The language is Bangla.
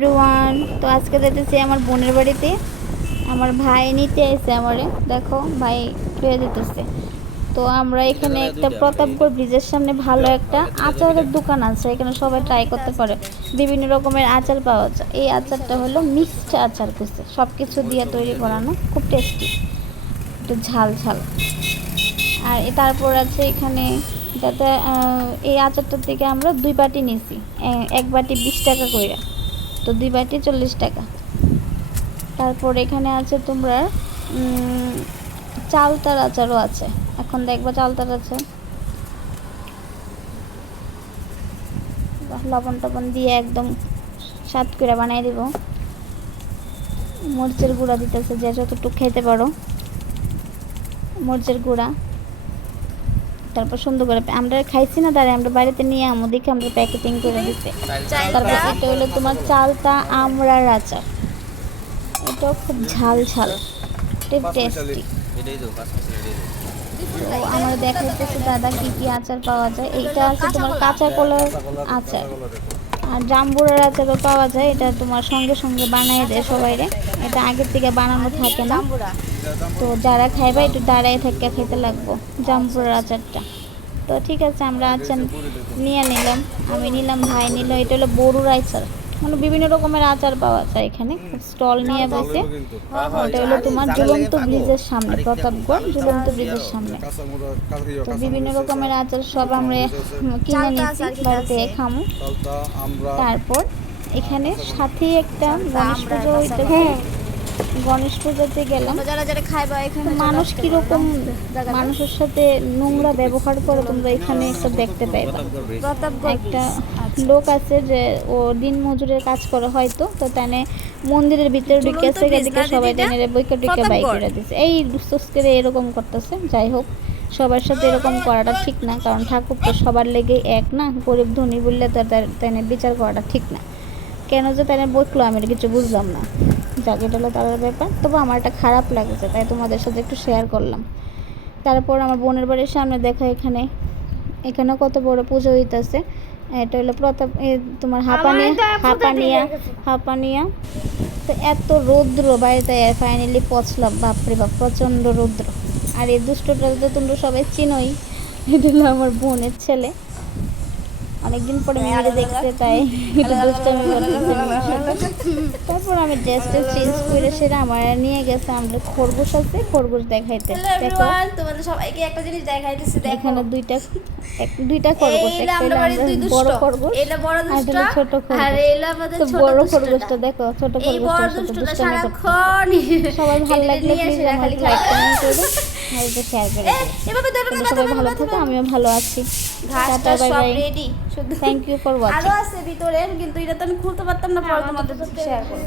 এভরিওয়ান, তো আজকে যেতেছি আমার বোনের বাড়িতে। আমার ভাই নিতে এসে আমারে, দেখো ভাই লয়ে যেতেছে। তো আমরা এখানে একটা প্রতাপগড় ব্রিজের সামনে ভালো একটা আচারের দোকান আছে, এখানে সবাই ট্রাই করতে পারে। বিভিন্ন রকমের আচার পাওয়া যায়। এই আচারটা হলো মিক্সড আচার, কিছু সব কিছু দিয়ে তৈরি করানো, খুব টেস্টি, একটু ঝাল ঝাল। আর তারপর আছে এখানে, যাতে এই আচারটার থেকে আমরা 2 বাটি নিছি, 1 বাটি 20 টাকা করে, তো 2 বাটি 40 টাকা। তারপর এখানে আছে তোমরা চালতার আচারও আছে, এখন দেখবা চালতার আচার লবণ টবণ দিয়ে একদম স্বাদ করে বানিয়ে দিব। মরিচের গুঁড়া দিতেছে, যে যতটুকু খেতে পারো মরিচের গুঁড়া। তারপর সুন্দর করে আমরা খাইছি না, দাঁড়ায় আমরা বাড়িতে নিয়ে আমো দেখে আমরা প্যাকেটিং করে দিচ্ছে। তারপর এটা হলো তোমার চালতা আমড়ার আচার, এটাও খুব ঝাল ঝাল, টেস্টি। তো আমরা দেখাইতেছি দাদা কি কি আচার পাওয়া যায়। এইটা আছে তোমার কাঁচা কলার আচার, আর জাম্বুরার আচারও পাওয়া যায়। এটা তোমার সঙ্গে সঙ্গে বানাই দেয় সবাইরে, এটা আগের থেকে বানানো থাকে না। তো যারা খাইবা একটু দাঁড়ায় থেকে খেতে লাগবো জাম্বুরার আচারটা। তো ঠিক আছে, আমরা আচার নিয়ে নিলাম, আমি নিলাম, ভাই নিল। এটা হলো বড়ুর আচার, মানে বিভিন্ন রকমের আচার পাওয়া যায় এখানে, স্টল নিয়ে বসে। এটা হলো তোমার ঝুলন্ত ব্রিজের সামনে, প্রতাপগড় ঝুলন্ত ব্রিজের সামনে। তো বিভিন্ন রকমের আচার সব আমরা কিনে নিয়েছি, বাড়িতে খামু। তারপর এখানে সাথে একটা গণেশ পুজো হইতেছে, গণেশ পুজোতে গেলাম। মানুষ কিরকম মানুষের সাথে নোংরা ব্যবহার করে তোমরা এখানে একটা দেখতে পাইবা। একটা লোক আছে যে ও দিন মজুরের কাজ করে হয়তো, তো তানে মন্দিরের ভিতরে ঢুকেছে, এদিকে সবাই টেনে বইকে ঢুকে বাইক করে দিচ্ছে, এই দুস্তস করে এরকম করতেছে। যাই হোক, সবার সাথে এরকম করাটা ঠিক না, কারণ ঠাকুর তো সবার লেগে এক না, গরিব ধনী বললে তো তাই বিচার করাটা ঠিক না। কেন যে তাই বইকলো আমি কিছু বুঝলাম না, যাকে এটা হলো তার ব্যাপার। তবে আমার এটা খারাপ লাগছে, তাই তোমাদের সাথে একটু শেয়ার করলাম। তারপর আমার বোনের বাড়ির সামনে দেখো, এখানেও কত বড় পুজো হইতেছে। এটা হলো প্রতাপ তোমার হাঁপানিয়া। তো এত রৌদ্র বাড়িতে, ফাইনালি পৌঁছলাম। বাপরে বাপ, প্রচণ্ড রৌদ্র। আর এই দুষ্টটা তো তোমরা সবাই চিনোই, এটা হলো আমার বোনের ছেলে, অনেকদিন পরে মেয়েরা দেখতে, তাই একটু দুষ্টামি করতেছে। তারপর আমি ড্রেসটা চেঞ্জ করে সেটা আমার নিয়ে গেছে, আমরা খরগোশ আছে, খরগোশ দেখাইতে। দেখো তোমাদের সবাইকে একটা জিনিস দেখাইতেছি, এখানে দুইটা খরগোশ, বড় খরগোশ আর ছোট খরগোশ। তো বড় খরগোশটা দেখো, ছোট খরগোশটা সবাই ভালো লাগলে প্লিজ আমার লাইক কমেন্ট করবে আর এটা শেয়ার করে দেবে। সবাই ভালো থাকো, আমিও ভালো আছি। ঘাসটা সব রেডি, শুধু থ্যাংক ইউ ফর ওয়াচিং। আরো আছে ভিতরে, কিন্তু এটা তো আমি খুলতে পারতাম না, পরে তোমাদের শেয়ার করব।